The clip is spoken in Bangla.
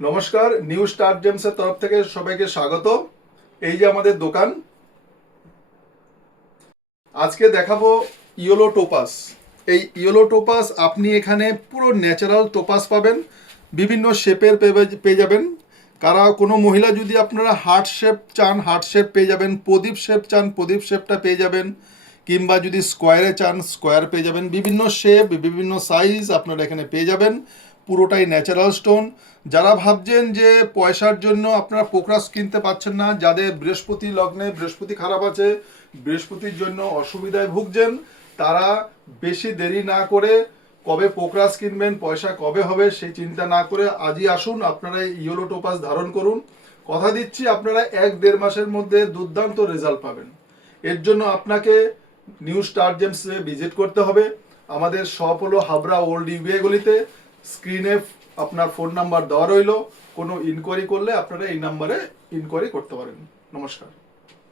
নমস্কার, নিউ স্টার জেমসের তরফ থেকে সবাইকে স্বাগত। এই যে আমাদের দোকান, আজকে দেখাবো ইয়েলো টোপাস। এই ইয়েলো টোপাস আপনি এখানে পুরো ন্যাচারাল টোপাস পাবেন, বিভিন্ন শেপের পেয়ে যাবেন। কোনো মহিলা যদি আপনারা হার্ট শেপ চান, হার্ট শেপ পেয়ে যাবেন। প্রদীপ শেপ চান, প্রদীপ শেপটা পেয়ে যাবেন। কিংবা যদি স্কোয়ারে চান, স্কোয়ার পেয়ে যাবেন। বিভিন্ন শেপ, বিভিন্ন সাইজ আপনারা এখানে পেয়ে যাবেন। পুরোটাই ন্যাচারাল স্টোন। যারা ভাবছেন যে পয়সার জন্য আপনারা পোকরাস কিনতে পাচ্ছেন না, যাদের বৃহস্পতি লগ্নে বৃহস্পতি খারাপ আছে, বৃহস্পতির জন্য অসুবিধায় ভুগছেন, তারা বেশি দেরি না করে কবে পোকরাস কিনবেন, পয়সা কবে হবে সেই চিন্তা না করে আজই আসুন, আপনারা এই ইয়েলো টোপাস ধারণ করুন। কথা দিচ্ছি আপনারা 1-1.5 মাসের মধ্যে দুর্দান্ত রেজাল্ট পাবেন। এর জন্য আপনাকে নিউ স্টার জেমসে ভিজিট করতে হবে। আমাদের শপ হলো হাবড়া ওল্ড ইউবিআই গলিতে। স্ক্রিনে আপনার ফোন নাম্বার দেওয়া রইল। কোনো ইনকোয়ারি করলে আপনারা এই নাম্বারে ইনকোয়ারি করতে পারেন। নমস্কার।